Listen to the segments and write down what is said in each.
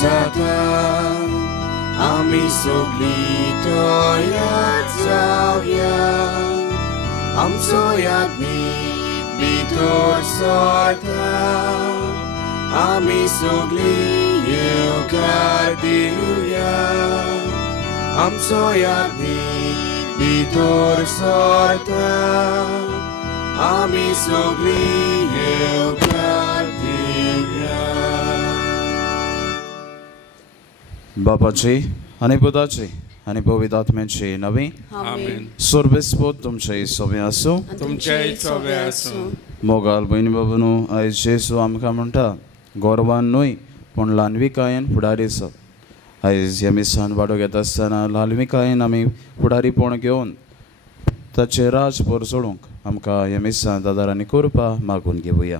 जाता आमी सगळीं तयार जावया आमचो यादनीक भितर सरता आमी सगळीं येवकार दिवया आमचो यादनीक भितर सरता आमी सगळीं येवकार दिवया. बापाची आणि पुताची आणि पवित्र आत्म्याची नवी आमेन. सोर्बेस्पोत तुमचे सोबे आसूं. तुमचेय सोबे आसूं. मोगाल बहिणी बाबूनो आयज जेसू आमकां म्हणटा गोरवान न्हय पूण ल्हानविकायेन फुडारी सो. आयज ह्या मिसान वाडो घेता आसतना ल्हानविकायेन आमी फुडारीपण घेवन ताचे राज पर सोडूंक आमकां ह्या मिसान दादारांनी करपा मागून घेवया.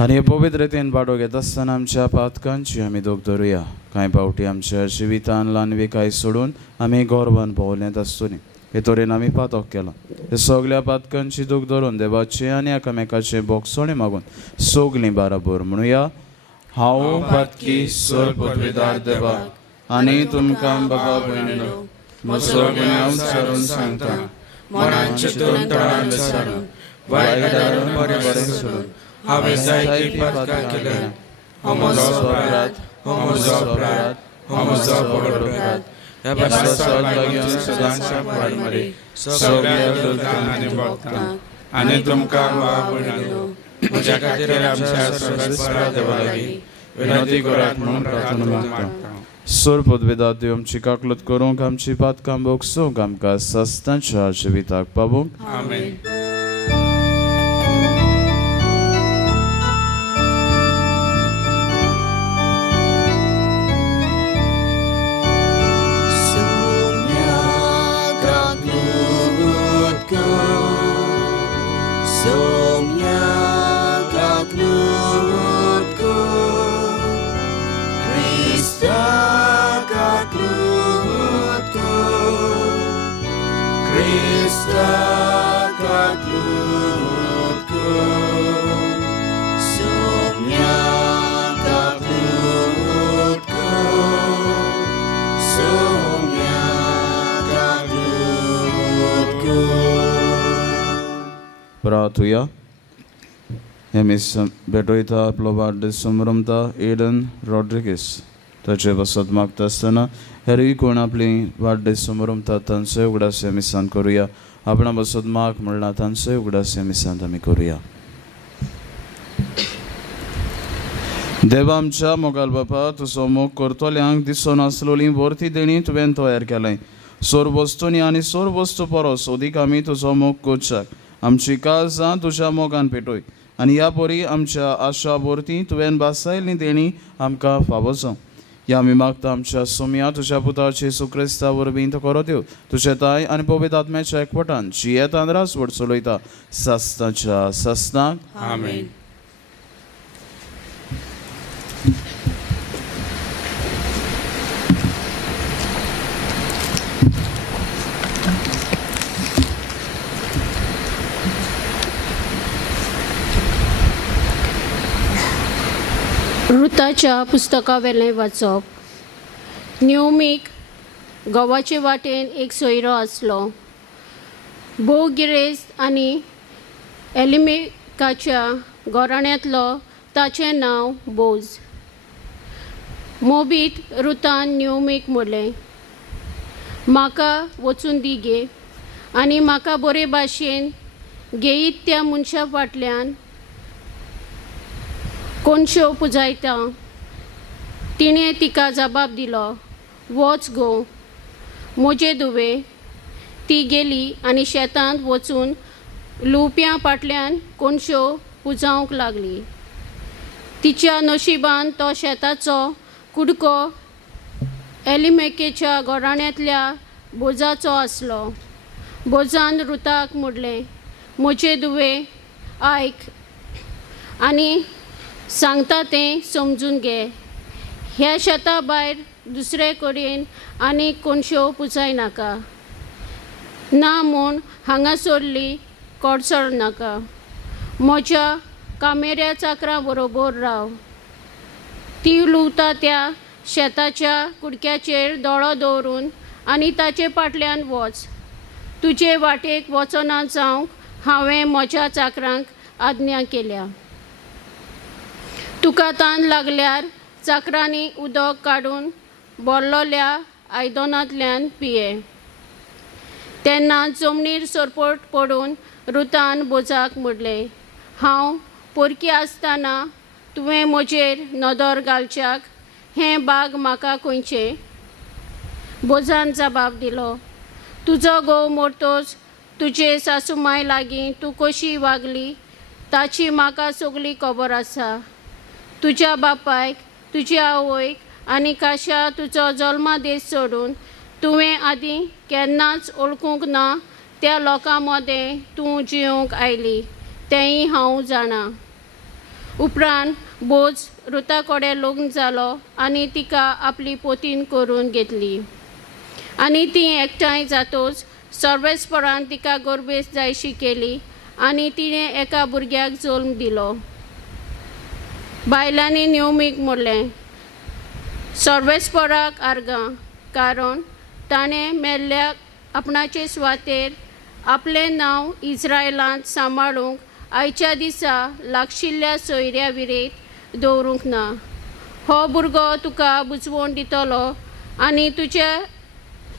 आनी हे पवित्र रितीन वाडो घेता आसतना आमच्या पातकांची आमी दोग धरुया. कांय पावटी आमच्या जिवितान ल्हानविकाय सोडून आमी गोरवान भोंवल्यांत आसतलीं. हे तरेन आमी पातक केला. हे सगळ्या पातकांची दूख धरून देवाचे आनी एकामेकाचे बोगसणे मागून सगळीं बाराबर म्हणुया. हांव पातकी सर पदवीदार देवाक आनी तुमकां बाबा भयणीनो म्हजो गुन्यांव विचारून सांगता. मनान चिंतून तळान विचारून वायटान बरें बरें सोडून हांवें जायतीं पातकां केल्यां. हो म्हजो अपराध, हो म्हजो अपराध, हो म्हजो अपराध. ह्या पापाचो लागीं सदांच्या पाळमारी सगळ्या दुर्गांक आनी भक्तांक आनी तुमकां बाबा म्हज्या खातीर आमच्या सर्वेस्परा देवा लागीं विनंती करात म्हणून प्रार्थना मागता. सर पदवीदार देव आमची काकलत करूंक आमची पातकां बोगसूंक आमकां सस्तांच्या जिविताक पावूंक. आमेन. प्रार्थुया. हेमी भेटयता आपलो वाडदीस समरमता एडन रॉड्रिगीस ताचे वसत मागता आसतना हेरूय कोण आपली वाडदीस समरमता तांचोय उगडास मिसान करुया. आपणा वसत माग म्हणला तांचोय उगडास मिसान आमी करुया. देवा आमच्या मोगाल बापा तुजो मोग करतल्यांक दिसोन आसलोली वर्ती देणी तुवें तयार केलें. सोर वस्तूंनी आनी सोर वस्तू परस ओदीक आमी तुजो मोग कोचाक आमची काळजां तुज्या मोगान पेटोय आनी ह्या परी आमच्या आशा वर्ती तुवें बासायल्ली देणी आमकां फावो जावं. ह्या आमी मागता आमच्या सोम्या तुज्या पुताचे सुक्रिस्ता वरवीं तो करो देव तुजे ताय आनी पवित्र आत्म्याच्या एकवटान जियेतान रासवड चलयता सस्ताच्या सस्ताक. आमेन. रुताच्या पुस्तका वेलें वाचप. न्यूमीक गोवाचे वाटेन एक सोयरो आसलो. बोगिरेस्त आनी एलिमेकाच्या घराण्यांतलो ताचें नांव बोज. मोबीत रुतान न्यूमीक म्हणलें, म्हाका वचून दी गे आनी म्हाका बरे भाशेन घेयीत त्या मनशा फाटल्यान कोणशो पुजायता. तिणें तिका जबाब दिलो, वच गो म्हजे धुवे. ती गेली आनी शेतांत वचून लुवप्यां फाटल्यान कोणशो पुजावंक लागली. तिच्या नशिबान तो शेताचो कुडको एलिमेकेच्या घराण्यांतल्या बोजाचो आसलो. बोजान रुताक म्हणलें, म्हजे धुवे आयक आनी सांगता तें समजून घे. ह्या शेता भायर दुसरे कडेन आनी कोणशो पुजाय नाका ना म्हूण हांगासरली कोडसर नाका. म्हज्या कामेऱ्या चाकरां बरोबर राव. ती लुवता त्या शेताच्या कुडक्याचेर दोळो दवरून आनी ताचे फाटल्यान वच. तुजे वाटेक वचना जावंक हांवें म्हज्या चाकरांक आज्ञा केल्या. तुका तान लागल्यार चाकरांनी उदक काडून भरलोल्या आयदनांतल्यान पिये. तेन्ना जमनीर सरपट पडून रुतान बोजाक म्हणलें, हांव पोरकी आसतना तुवें म्हजेर नदर घालच्याक हें बाग म्हाका खंयचें? बोजान जबाब दिलो, तुजो घोव मरतोच तुजे सासूमाय लागीं तूं कशी वागली ताची म्हाका सगळी खबर आसा. तुज्या बापायक, तुज्या आवयक आनी काशा तुजो जल्मा देश सोडून तुवें आदीं केन्नाच ओळखूंक ना त्या लोकां मदें तूं जियोंक आयली तेंय हांव जाणा. उपरांत बोज रुता कडेन लग्न जालो आनी तिका आपली पोतीन करून घेतली. आनी ती एकठांय जातोच सर्वेस्परान तिका गोरबेस जायशी केली आनी तिणें एका भुरग्याक जल्म दिलो. बायलांनी नेवमीक म्हणलें, सर्वेस्पराक आर्गां, कारण ताणें मेल्ल्या आपणाचे सुवातेर आपलें नांव इस्रायलांत सांबाळूंक आयच्या दिसा लागशिल्ल्या सोयऱ्या विरेत दवरूंक ना. हो भुरगो तुका बुजवण दितलो आनी तुज्या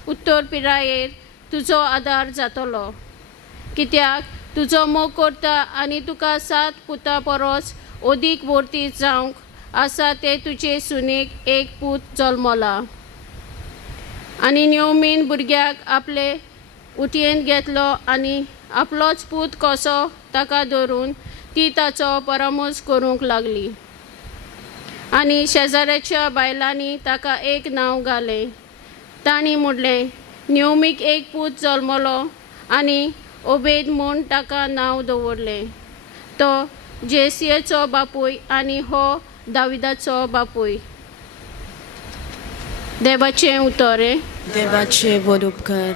उत्तर पिरायेर तुजो आदार जातलो. कित्याक तुजो मोग करता आनी तुका 7 पुतां परस अदीक वर्ती जावंक आसा ते तुजे सुनेक एक पूत जल्मला. आनी नेवमीन भुरग्याक आपले उटयेन घेतलो आनी आपलोच पूत कसो ताका धरून ती ताचो परामोस करूंक लागली. आनी शेजाऱ्याच्या बायलांनी ताका एक नांव घालें. तांणी म्हणलें, नेवमीक एक पूत जल्मलो आनी ओबेद म्हूण ताका नांव दवरलें. तो जेसियेचो बापूय आनी हो दाविदाचो बापूय. देवाचें उतर. देवाचे वड उपकार.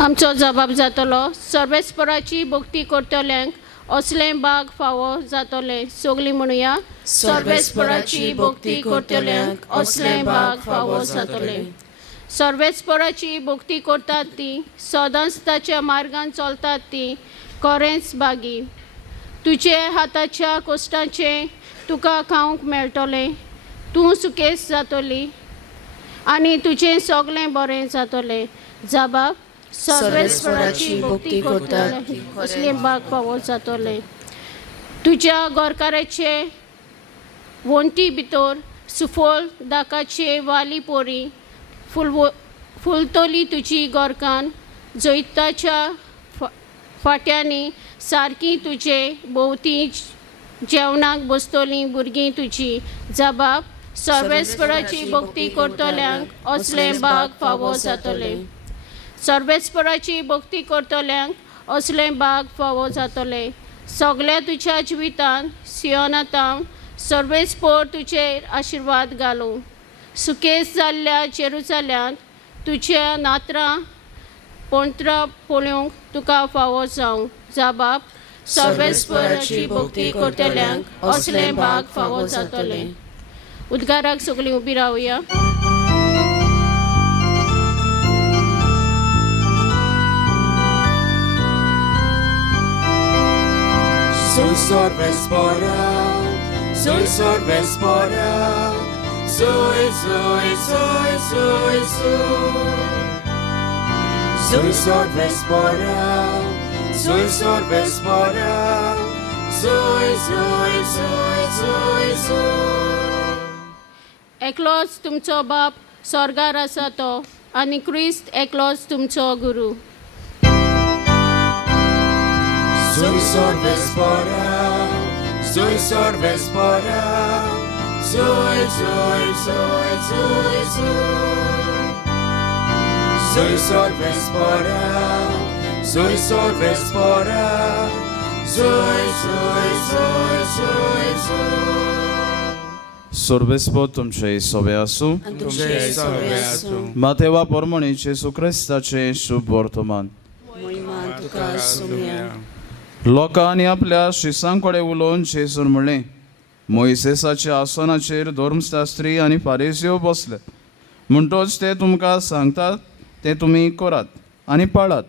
आमचो जबाब जातलो, सर्वेस्पराची भक्ती करतल्यांक असलें बाग फावो जातलें. सगळीं म्हणुया, सर्वेस्पराची भक्ती करतल्यांक असलें बाग फावो जातलें. सर्वेस्पराची भक्ती करतात ती, सदांच ताच्या मार्गान चलतात ती खरेंच बागी. तुजे हाताच्या कश्टांचें तुका खावंक मेळटलें. तूं सुकेस जातली आनी तुजें सगळें बरें जातलें. जबाब, सर्वेस्पराची भक्ती करतल्यांक असलें बाग फावो जातलें. तुज्या गोरकाराचे वंटी भितर सुफोल दाकाचे वाली पोरी फुलतली तुजी गोरकान. जैताच्या फाट्यांनी सारकीं तुजे भोवती जेवणाक बसतलीं भुरगीं तुजी. जबाब, सर्वेस्पराची भक्ती करतल्यांक असलें बाग फावो जातलें. सर्वेस्पराची भक्ती करतल्यांक असलें बाग फावो जातलें. सगळ्या तुज्या जिवितान सियोनातां सर्वेस्पर तुजेर आशिर्वाद घालूं. सुकेस जाल्ल्या जेरुसलेमांत तुज्या नात्रां पोंत्रां पळोवंक तुका फावो जावं. जबाब, सर्वेस्पराची भक्ती करतल्यांक असलें बाग फावो जातलें. उद्गाराक सगळीं उबी रावया. Soy Sorvespora, soy Sorvespora, soy. Soy Sorvespora, soy Sorvespora, soy. एकलोच तुमचो बाप स्वर्गार आसा तो आनी क्रिस्त एकलोच तुमचो गुरू. Soy Sorvespora, soy Sorvespora, soy. Soy Sorvespora, soy Sorvespora, soy. Sorvespo तुमचे सोबे आसूं. तुमचे सवे आसूं. मातेवा पोरमणी जेसू क्रिस्ताचे शुभ वर्तमान. महिमा तुका सुम्या. लोकांनी आपल्या शिसां कडेन उलोवन जेसून म्हणलें, मोइसेसाच्या आसनाचेर धर्मशास्त्री आनी फारिसेव बसले. म्हणटच ते तुमकां सांगतात ते तुमी करात आनी पाळात,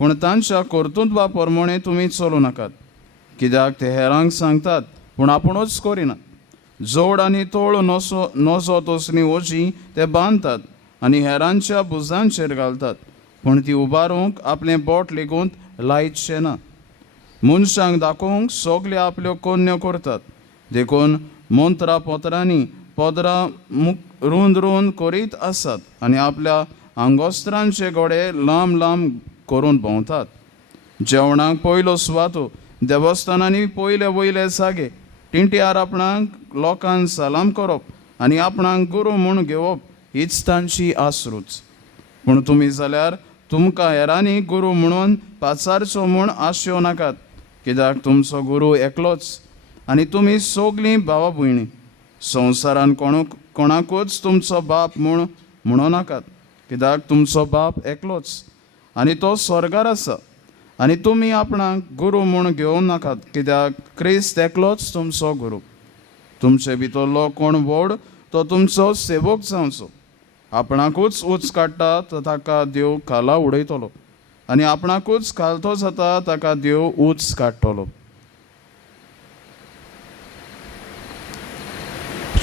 पूण तांच्या कर्तुत्वा प्रमाणे तुमी चलूं नाकात. कित्याक ते हेरांक सांगतात पूण आपुणूच करिनात. जोड आनी तोळ नजो तसली ओजी ते बांदतात आनी हेरांच्या भुजांचेर घालतात, पूण ती उबारूंक आपलें बोट लेगून लायतशे ना. मनशांक दाखोवंक सगळे आपल्यो कन्यो करतात, देखून मंत्रा पोतरांनी पदरां रुंद रुंद करीत आसात आनी आपल्या आंगोस्त्रांचे गोडे लांब लांब करून भोंवतात. जेवणाक पयलो सुवातो देवस्थानांनी पयले वयले जागे टिंट्यार आपणाक लोकांक सलाम करप आनी आपणाक गुरू म्हूण घेवप हीच तांची आसरूच. पूण तुमी जाल्यार तुमकां हेरांनी गुरू म्हणून पाचारचो म्हूण आशयो नाकात, कित्याक तुमचो गुरू एकलोच आनी तुमी सगळीं भावा भयणी. संवसारान कोणाकूच तुमचो बाप म्हूण म्हणो नाकात, कित्याक तुमचो बाप एकलोच आनी तो स्वर्गार आसा. आनी तुमी आपणाक गुरू म्हूण घेवंक नाकात, कित्याक क्रिस्त एकलोच तुमचो गुरू. तुमचे भितरलो कोण व्हड तो तुमचो सेवक जावचो. आपणाकूच उंच काडटा ताका देव खाला उडयतलो, आनी आपणाकूच खालतो जाता ताका देव उंच काडटलो.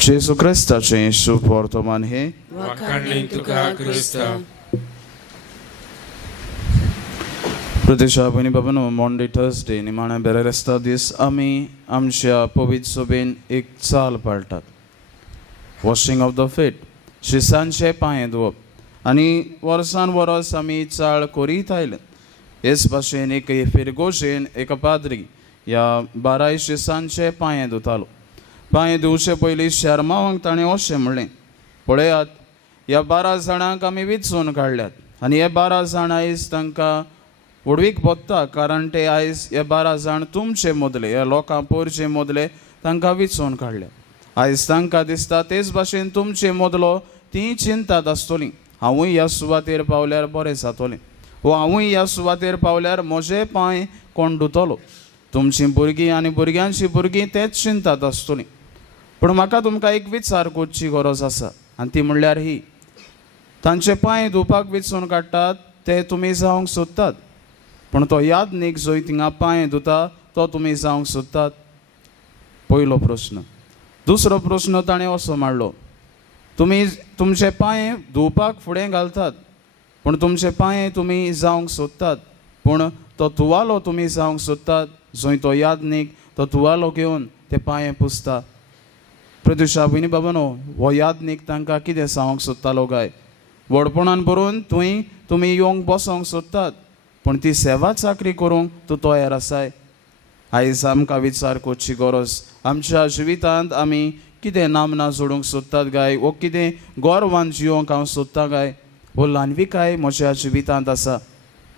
जेसू क्रिस्ताचें शुभ वर्तमान हे वाखाणणी तुका क्रिस्ता. प्रदेशा भयणी बाबांनो, मॉन्डे थर्सडे निमाण्या बेरेस्ता दीस आमी आमच्या पवित्र सभेन एक चाल पाळटात. वॉशिंग ऑफ द फीट, शिसांचे पांय धुवप. आनी वर्सान वर्स आमी चाळ करीत आयले. हेच भाशेन एक फिरगोशेन एक पाद्री ह्या 12 शिसांचे पांय धुतालो. पांय धुवचे पयलीं शर्मावांक ताणें अशें म्हणलें, पळयात ह्या 12 जाणांक आमी विचून काडल्यात आनी हे 12 जाण आयज तांकां उडवीक बसता, कारण ते आयज हे 12 जाण तुमचे मदले, ह्या लोकां पोरचे मदले तांकां विचून काडल्या. आयज तांकां दिसता तेच भाशेन तुमचे मदलो ती चिंतात आसतलीं, हांवूय ह्या सुवातेर पावल्यार बरें जातलें, वो हांवूय ह्या सुवातेर पावल्यार म्हजे पांय कोण धुतलो. तुमचीं भुरगीं आनी भुरग्यांचीं भुरगीं तेच चिंतात आसतलीं. पूण म्हाका तुमकां एक विचार करची गरज आसा, आनी ती म्हणल्यार ही, तांचे पांय धुवपाक विचून काडटात ते तुमी जावंक सोदतात, पूण तो यादनीक जंय थिंगा पांय धुता तो तुमी जावंक सोदतात? पयलो प्रश्न. दुसरो प्रश्न ताणें असो मारलो, तुमी तुमचे पांय धुवपाक फुडें घालतात, पूण तुमचे पांय तुमी जावंक सोदतात, पूण तो तुवालो तुमी जावंक सोदतात जंय तो यादनीक तो तुवालो घेवन ते पांय पुसता. प्रदुशा भयणी बाबांनो, हो यादनीक तांकां कितें जावंक सोदतालो काय? व्हडपणान बरोवन थंय तुमी येवंक बसोंक सोदतात, पूण ती सेवा चाकरी करूंक तूं तयार आसाय? आयज आमकां विचार करची गरज, आमच्या जिवितांत आमी कितें नामना जोडूंक सोदतात काय, वो कितें गोरवान जियोंक हांव सोदतां काय, वो ल्हानविकाय म्हज्या जिवितांत आसा?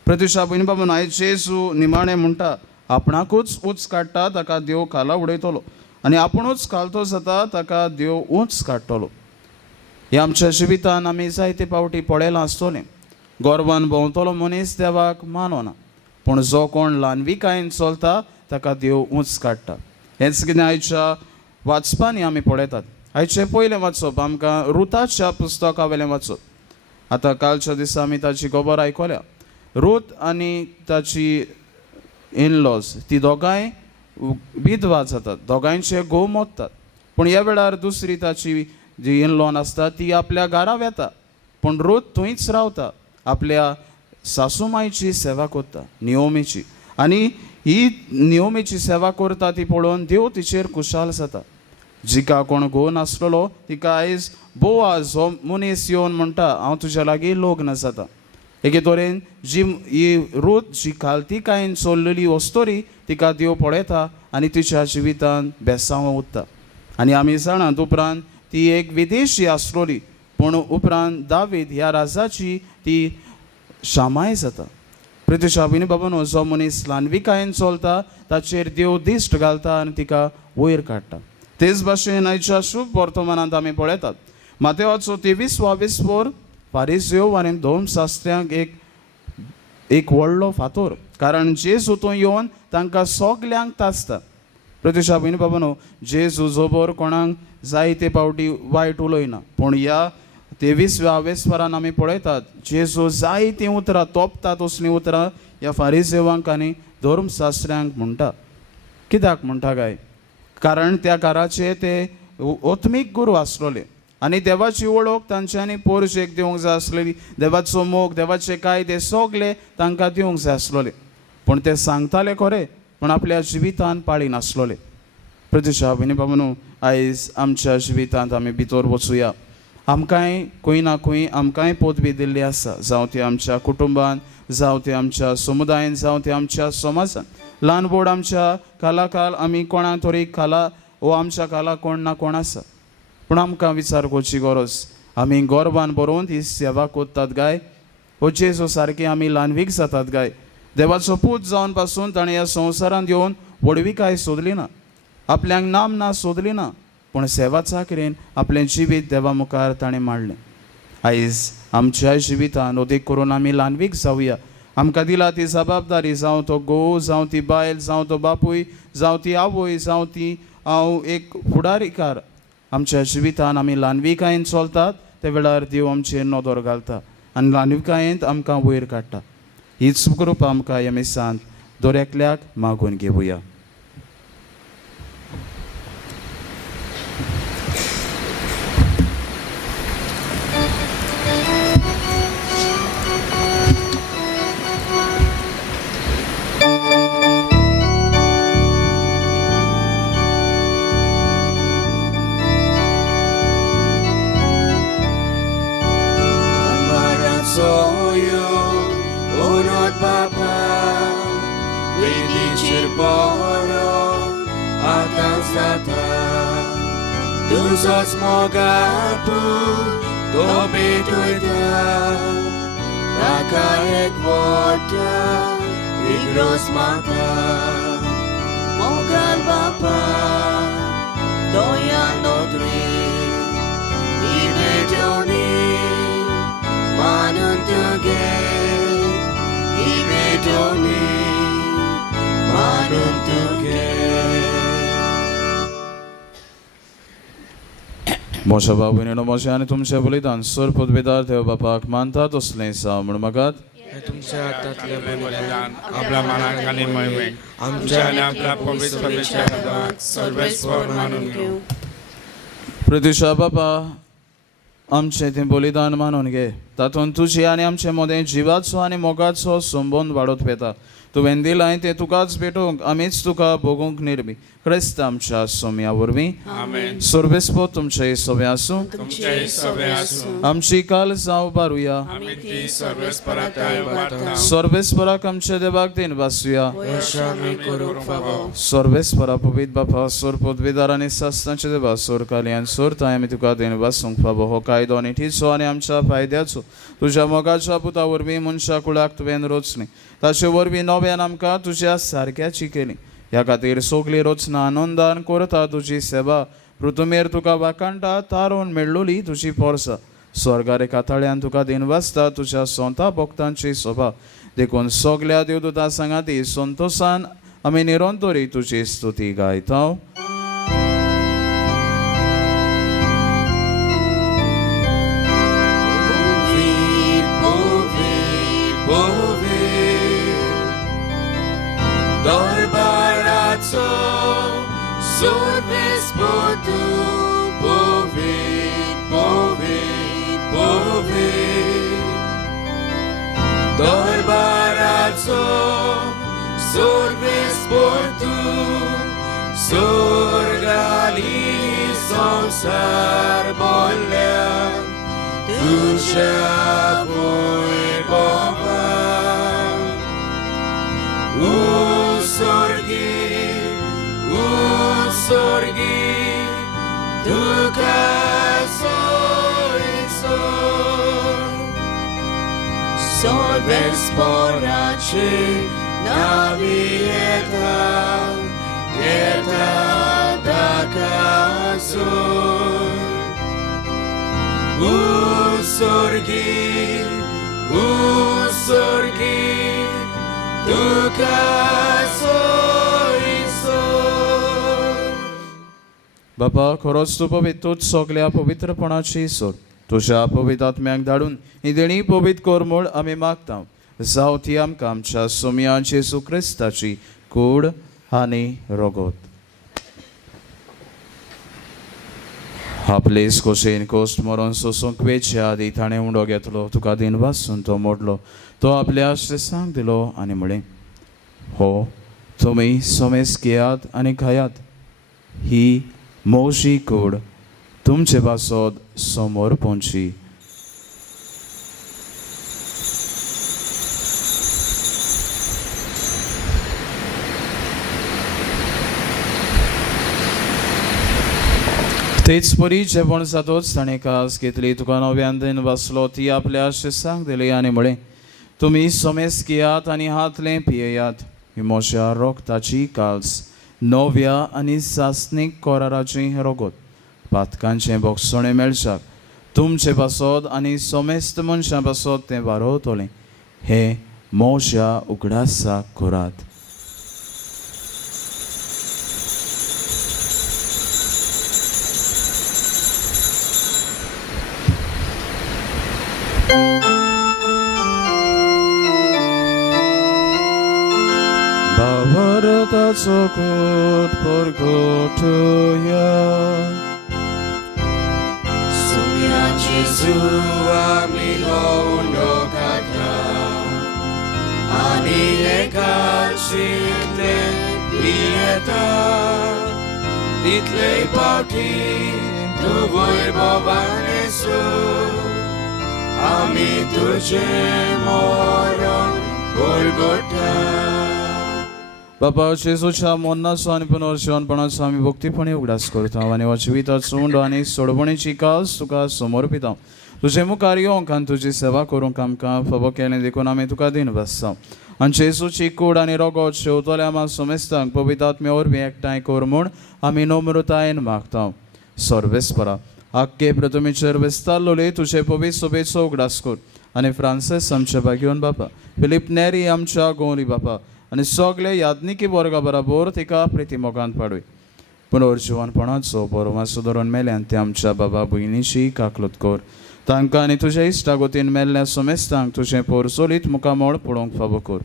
प्रदुशा भयणी बाबांनो, आयज जेजू निमाणें म्हणटा, आपणाकूच उंच काडटा ताका देव खाला उडयतलो, आनी आपुणूच खालतो जाता ताका देव उंच काडटलो. हे आमच्या जिवितांत आमी जायते फावटी पळयलां आसतलें. गोरवान भोंवतलो मनीस देवाक मानना, पूण जो कोण ल्हानविकायेन चलता ताका देव उंच काडटा. हेंच कितें आयच्या वाचपांनी आमी पळयतात. आयचें पयलें वाचप आमकां रुताच्या पुस्तका वेलें वाचप. आतां कालच्या दिसा आमी ताची खबर आयकल्या. रूथ आनी ताची इनलॉज ती दोगांय विधवा जातात, दोगांयचे घोव मोडटात. पूण ह्या वेळार दुसरी ताची जी इनलॉन आसता ती आपल्या घरां येता, पूण रूथ थंयच रावता, आपल्या सासूमायची सेवा करता, नियोमीची. आनी ही नियोमीची सेवा करता ती पळोवन देव तिचेर खुशाल जाता. जिका कोण घोव नासलेलो तिका आयज बोआज हो मनीस येवन म्हणटा, हांव तुज्या लागीं लग्न जाता. एके तरेन जी ही रूथ जी खालतीकायेन चल्लेली वस्तोरी तिका देव पळयता आनी तिच्या जिवितांत बेसांव उत्ता. आनी आमी जाणात उपरांत ती एक विदेशी आसलोली, पूण उपरांत दावीद ह्या राजाची ती शामाय जाता. प्रदुशा भयणी बाबांनो, जो मनीस ल्हानविकायेन चलता ताचेर देव दिश्ट घालता आनी तिका वयर काडटा. तेच भाशेन आयच्या शुभ वर्तमानांत आमी पळयतात. मातेवाचो 23 फारिसेव आनी धर्मशास्त्र्यांक एक व्हडलो फातोर, कारण जेजू थंय येवन तांकां सगल्यांक तासता. प्रत्युशा भयणी बाबांनो, जेजू जोबोर कोणाक जायते पावटी वायट उलयना, पूण ह्या 23व्या स्वरान आमी पळयतात जेजू जायतीं उतरां तोपतात असलीं उतरां ह्या फारिसेवांक आनी धर्मशास्त्र्यांक म्हणटा. कित्याक म्हणटा काय? कारण त्या काळाचे ते ओत्मीक गुरू आसलोले आनी देवाची वळख तांच्यांनी पोरशेक दिवंक जाय आसलेली. देवाचो मोग, देवाचे कायदे सगळे तांकां दिवंक जाय आसलोले, पूण ते सांगताले खरे पूण आपल्या जिवितांत पाळी नासलोले. प्रत्युशा भयणी बाबांनो, आयज आमच्या जिवितांत आमी भितर वचुया. आमकांय खंय ना खंय आमकांय पदवी दिल्ली आसा, जावं ती आमच्या कुटुंबान, जावं ती आमच्या समुदायान, जावं ती आमच्या समाजान. ल्हान व्हड आमच्या कालाकाल आमी कोणाक तरी खाला वो आमच्या काला कोण ना कोण आसा, पूण आमकां विचार करची गरज, आमी गोरवान बरोवन ही सेवा कोत्तात काय, वो जेजू सारकी आमी ल्हानवीक जातात काय? देवाचो पूत जावन पासून ताणें ह्या संवसारांत येवन व्हडविकाय सोदली ना, आपल्यांक नाम ना सोदली ना, पूण सेवा चाकरेन आपलें जिवीत देवा मुखार ताणें मांडलें. आयज आमच्या जिवितांत अदीक करून आमी ल्हानवीक जावया. आमकां दिला ती जबाबदारी, जावं तो घोव, जावं ती बायल, जावं तो बापूय, जावं ती आवय, जावं ती हांव एक फुडारीकार. आमच्या जिवितांत आमी ल्हानविकायेन चलतात ते वेळार देव आमचेर नदर घालता आनी ल्हानविकायेंत आमकां वयर काडटा. हीच कृपा आमकां ह्या मिसांत दरेकल्याक मागून घेवया. Tuzos mogapu Tobie tuita Taka ekvota Igros mata Mogal bapa Doya nodri Ibetoni Manun tuge Ibetoni Manun tuge. मोशा बाबून मोशा आनी तुमच्या बलिदान सर पदवीदार देव बापाक मानतात असलें सा म्हण मागात. तुमच्या हातांतले बलिदान आपल्या मनाक आनी महिमेक आमच्या आनी आपल्या पवित्र विचारात सर्वेस्वर मानून घेऊ. प्रत्युशा बापा, आमचें तें बलिदान मानून घे. तातूंत तुजी आनी आमचे मदें जिवाचो आनी मोगाचो संबंद वाडत वेता. तुवें दिलाय तें तुकाच भेटोवंक आमीच तुका भोगूंक निर्मी. क्रिस्त आमच्या सोम्या वरवीं सर्वेस्पो तुमचे सवे आसूं. आमची काल जावं बारुया. सर्वेस्पराक आमच्या देवाक दिन वासुया. सर्वेस्परा पवित्र बापा, सोर पदवीदार आनी सासणाचे देवा, सोर कालियान सोर ताय आमी तुका दिन वासूंक फावो. हो कायदो आनी ठिचो आनी आमच्या फायद्याचो तुज्या मोगाच्या पुता वरवीं मनशा कुळाक तुवें रचली. ताचे वरवीं नव्यान आमकां तुज्या सारक्याची केली. ह्या खातीर सगळीं रचना आनंदान करता तुजी सेवा. पृथ्वीर तुका वाकाणटा तारोवन मेळ्ळोली तुजी पोरसां. स्वर्गारे काताळ्यान तुका दिन वाजता तुज्या सोंता भक्तांची सभा. देखून सगळ्या देवदूतां सांगाती संतोशान आमी निरंतरी तुजी स्तुती गायता. Sorvespo tu, povit, povit, povit. Dorbarazzo, sorvespo tu, sorgali sonsar bollean, tușa voi bovan. Sorgi, duca Solves porace navieta, eta da casor. Sorgi, duca soy sol. बापा खरोच तूं पवित्र, तूच सगल्या पवित्रपणाची सोड. तुज्या पवित्र आत्म्याक धाडून ही देणी पवित्र कर म्हूण आमी मागता. जावं ती आमकां आमच्या सोम्या जेजू क्रिस्ताची कूड आनी रगत. आपले खोशेन कोश्ट मरोन सोसूंक वेच्या आदी ताणें उंडो घेतलो. तुका दिन वाचून तो मोडलो. तो आपल्या आश्रेसांक दिलो आनी म्हळें, हो तुमी सोमेस घेयात आनी खायात. ही मोशी कूड तुमचे पासत समोर पोंची. तेच परी जेवण जातोच ताणें कास घेतली. तुका नव्यान दिन वाचलो. ती आपल्या आश्रेसांक दिली आनी म्हळें, तुमी सोमेस घेयात आनी हातलें पियेयात. ही म्हज्या रोगताची काल्स, नव्या आनी सासणीक कोराराची रगत. पातकांचें बोगसणें मेळशाक तुमचे पासत आनी सोमेस्त मनशां पासत तें वारोवतलें. हें म्हज्या उगडासाक करात. भारताचो कोट परगोटुया. सोम्या जेजू आमी हो उंडो खाता आनी एकाचेंतले पियेता. तितले पावटी तूं वैभवान येसू आमी तुजें मरण परगोटा. बापा जेजूच्या मोन्नाचो आनी पुनर्जीवनपणाचो आमी भक्तीपणी उगडास करता आनी हो जिविताचो उंडो आनी सोडवणेची कास तुका समर्पिता. तुजे मुखार येवंक आनी तुजी सेवा करूंक आमकां फावो केलें देखून आमी तुका दिन वाजता. आनी जेजूची कूड आनी रगत शेवतल्या आमा सोमेस्तांक पवित्र आत्म्या वरवीं एकठांय कर म्हूण आमी नम्रतायेन मागता. सर्वेस्परा आख्खे प्रथमेचेर विस्तारलोले तुजे पवित्र सोबेचो उगडास कर आनी फ्रांसीस आमच्या भाग्योन बापा, फिलीप नेरी आमच्या गौरी बापा आनी सगळे याज्ञिकी वर्गा बराबर तिका प्रितीमोगांत पाडूय. पुनर्जीवनपणाचो बरो वासो धरून मेल्यान ते आमच्या बाबा भयणीची काकलूत कर. तांकां आनी तुज्या इश्टागोतीन मेल्ल्या सोमेस्तांक तुजें पोरसोलीत मुखामोळ पळोवंक फावो कर.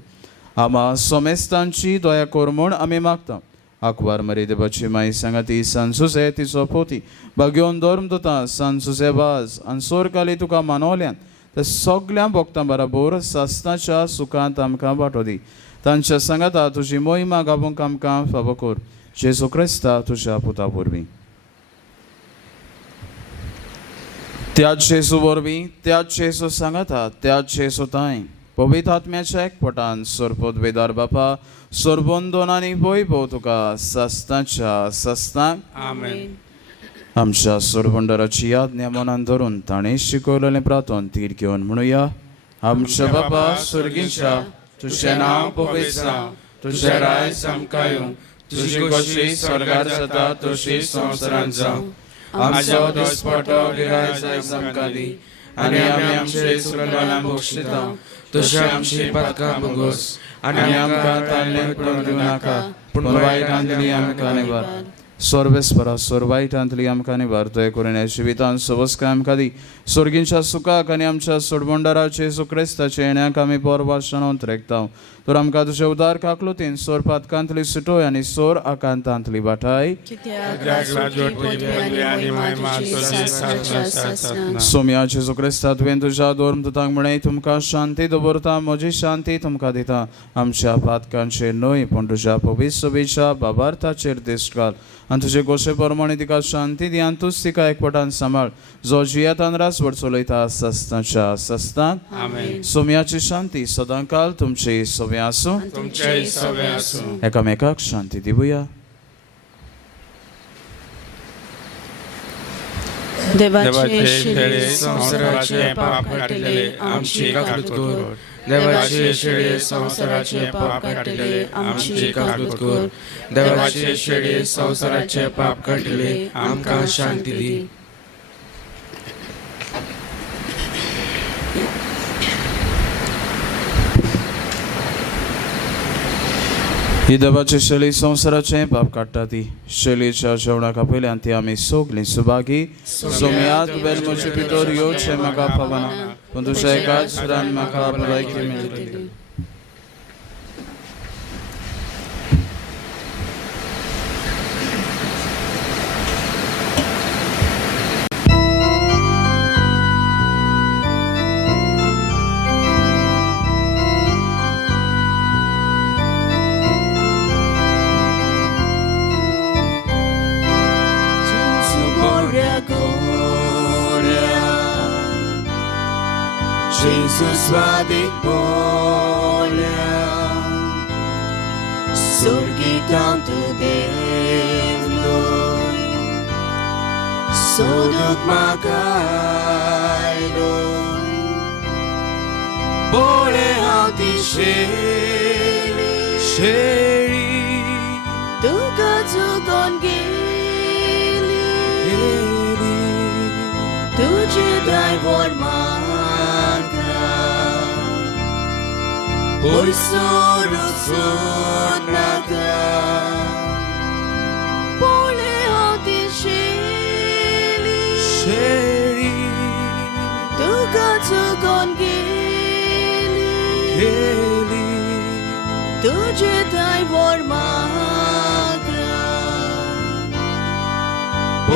आमा सोमेस्तांची दया कर म्हूण आमी मागता. आंकवार मरी देवाची माई सांगाती सांजुजे तिचो पोती भाग्योन धर्मदूतां सांजुजे वाज आनी सोरकाली तुका मानवल्यान ते सगळ्या भक्तां बराबर सासणाच्या सुखांत आमकां वांटो दी. तांच्या सांगाता तुजी मोहिमा गावूंक आमकां फावो कर. जेजू क्रिस्ता तुज्या पुता वरवीं. त्याच जेजू वरवीं, त्याच जेजू सांगाता, त्याच जेजू तांय पवित्र आत्म्याच्या एकपटान सोरपोदवेदार बापा सोरबोंदोन आनी वैभव तुका सासणाच्या सासणाक आमेन. आमच्या सोरबोंडाराची याज्ञा मनान धरून ताणें शिकयलेलें प्रार्थन तीर घेवन म्हणुया. आमच्या बापा सुर्गीच्या तुझें नांव पवित्र जावं. तुझें राज आमकां येवं. तुजी कशी स्वर्गार जाता तशी संवसारांत जावं. आमचो दिसपटो गिरायज आयज आमकां दी आनी आमी आमचे चुकलेल्यांक बक्षिता. तशें आमची पातकां बगोस आनी आमकां ताल्ले पडूंक दिवं नाका पूण वायटांतली आमकां निवार. सर्वेस्परा सोर वायटांतली आमकां निवार. दया करून ह्या जिवितांत सवस्काय आमकां दी. स्वर्गीच्या सुखाक आनी आमच्या सोडबोंडाराचे जेजू क्रिस्ताच्या येण्याक आमी परवाशणांत रेखता. तर आमकां तुजे उदार काकलुतीन सोर पातकांतली सुटोय आनी सोर आकांतांतली वाटाय. सोम्या जेजू क्रिस्ता तुवें तुज्या धर्मदूतांक म्हळें तुमकां शांती दवरता, म्हजी शांती तुमकां दिता. आमच्या पातकांचेर न्हय पूण तुज्या पवित्र सोबेच्या बाबार्थाचेर दिश्ट घाल आनी तुजे गोशे प्रमाणे तिका शांती दी आनी तूंच तिका एकवटान सांबाळ. जो जियेतान रासवड चलयता सस्ताच्या सस्तांक आमेन. सोम्याची शांती सदांकाल तुमचे सोबे आसूं. तुमचेय सोबे आसूं. एकामेकाक शांती दिवया. देवाचे शेळे संसाराचे पाप काटिले आमची काकलूत कर. देवाचे शेळे संसाराचे पाप काटिले आमची काकलूत कर. देवाचे शेळे संसाराचे पाप काटिले आमकां शांती दी. ही देवाची शैली संसाराचे पाप काडटाती शैलीच्या जेवणाका पयल्यान ती आमी सोगली सुभागी सोम्यात बेल म्हजे भितर येवचें म्हाका फावना पूण तुज्या एकाच सुरान म्हाका भलायकी मेळटली Jesus vadik bolya surgitam tu devloy soduk makailoy bole hauti sheri tu kazugon geli tujhe daivor Oi soruk sonaga Pole hauti sheri Tu katsugon geli Tujhe dai vormaga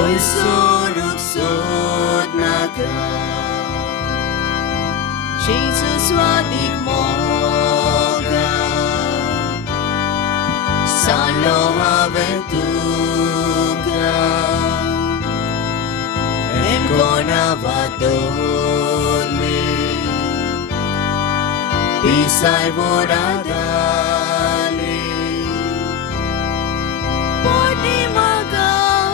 Oi soruk sonaga Jesus wadik moga Salo aventuga Encona vadoli Pisai voradali Podi magapo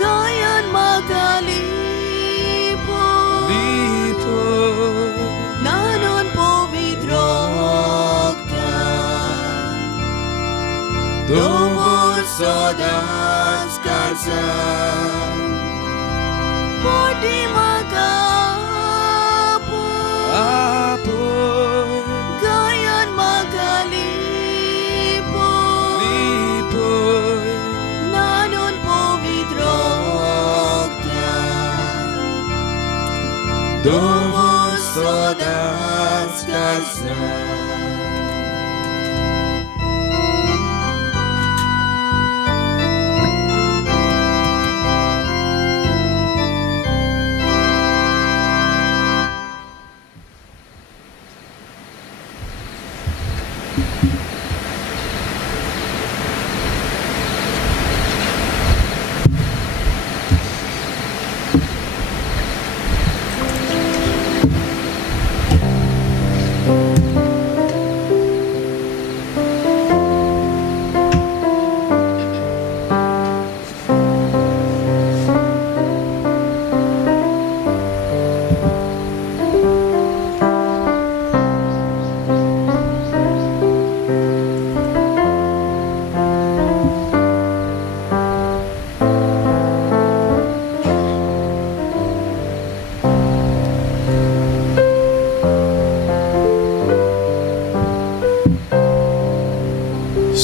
Gayan magali Nanon povidrokta Domor sodas kalsan Podi magapo Gayan magalipo Nanon povidrokta Domor sodas kalsan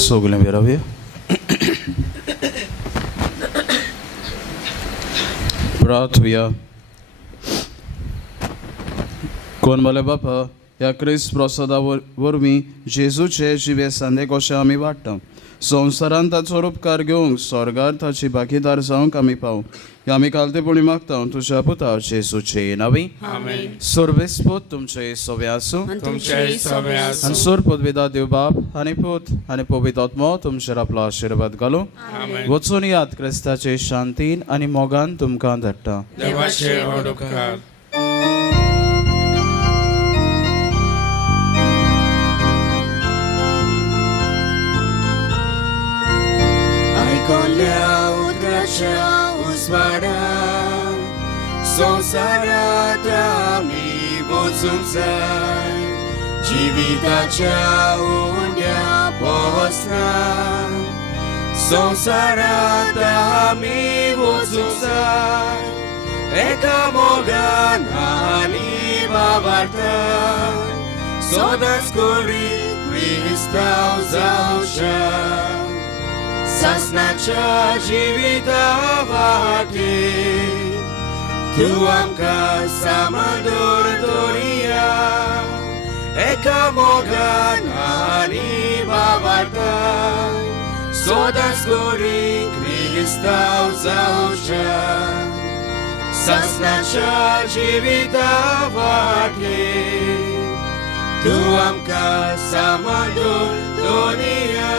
Soglen vi vi. Bratwia. कोण मले बापा ह्या क्रिस्त प्रसादा वरवीं जेजूचे जिवे सांदे कशें आमी वाडटा संवसारांत ताचो उपकार घेवंक स्वर्गांत ताची भागीदार जावंक आमी पावूं ह्या आमी कालतेपणी मागता तुज्या पुता जेजूचे नांवी सोर्बेस्पोत तुमचे सवे आसूं आनी सोरपोत विदा देव बाप आनी पूत आनी पवित्र आत्मो तुमचेर आपलो आशिर्वाद घालूं वचून याद क्रिस्ताचे शांतीन आनी मोगान तुमकां धाडटा Kolia utracia uzwara Sonsarat ami wozumzaj Dzivitacia unia posna Sonsarat ami wozumzaj Eka mogana ni babartaj sodas kuri ख्रिस्ताव जावच्या ससनाच्या जिवितावाटे तू आमकां समादोर दवरिया एका मोगान आनी बाबाताय sodas kuri ख्रिस्ताव जावच्या ससनाच्या जिवितावाटे तू आमकां समादोर दवरिया